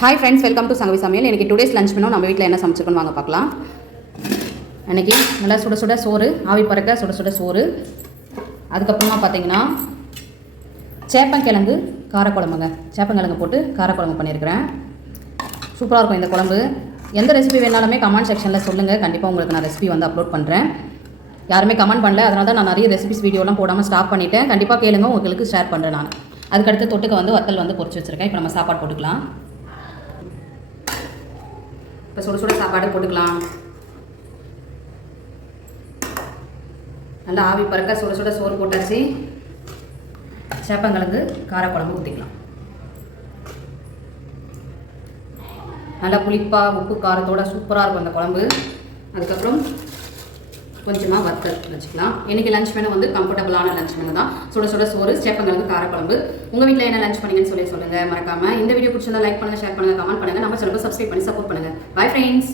Hi friends welcome to Sangavi சமையல் எனக்கு today's lunch menu நம்ம வீட்டில் என்ன சமைச்சிருக்கோன்னு வாங்க பார்க்கலாம். அன்றைக்கி நல்லா சுட சுட சோறு ஆவி பறக்க சுட சுட சோறு. அதுக்கப்புறமா பார்த்தீங்கன்னா சேப்பங்கிழங்கு காரக்குழம்புங்க. சேப்பங்கிழங்கு போட்டு காரக்குழம்பு பண்ணியிருக்கிறேன். சூப்பராக இருக்கும் இந்த குழம்பு. எந்த ரெசிபி வேணாலுமே கமெண்ட் செக்ஷனில் சொல்லுங்கள் கண்டிப்பாக உங்களுக்கு நான் ரெசிபி வந்து அப்லோட் பண்ணுறேன் யாருமே கமெண்ட் பண்ணல. அதனால தான் நான் நிறைய ரெசிபிஸ் வீடியோலாம் போடாமல் ஸ்டாப் பண்ணிட்டேன். கண்டிப்பாக கேளுங்க. உங்களுக்கு ஷேர் பண்ணுறேன் நான். அதுக்கடுத்து தொட்டுக்க வந்து வத்தல் வந்து பொரிச்சு வச்சுருக்கேன். இப்போ நம்ம சாப்பாடு போட்டுக்கலாம். இப்போ சுட சுட சாப்பாடு போட்டுக்கலாம். நல்லா ஆவி பறக்க சுட சுட சோறு போட்டாச்சு. சேப்பங்கிழங்கு காரக்குழம்பு ஊற்றிக்கலாம் நல்லா புளிப்பாக உப்பு காரத்தோட சூப்பராக இருக்கும் அந்த குழம்பு. அதுக்கப்புறம் கொஞ்சமாக வத்தல் வச்சுக்கலாம் இன்றைக்கி லஞ்ச் மெனு வந்து கம்ஃபர்டபுளான லஞ்ச் மெனு தான். சுட சுட சோறு சேப்பங்கிழங்கு காரக்குழம்பு. உங்கள் வீட்டில் என்ன லஞ்ச் பண்ணீங்கன்னு சொல்லி சொல்லுங்கள் மறக்காமல் இந்த வீடியோ பிடிச்சிருந்தா லைக் பண்ணுங்கள் ஷேர் பண்ணுங்கள் கமெண்ட் பண்ணுங்கள் நம்ம சேனலுக்கு சப்ஸ்கிரைப் பண்ணி சப்போர்ட் பண்ணுங்கள் பை ஃப்ரெண்ட்ஸ்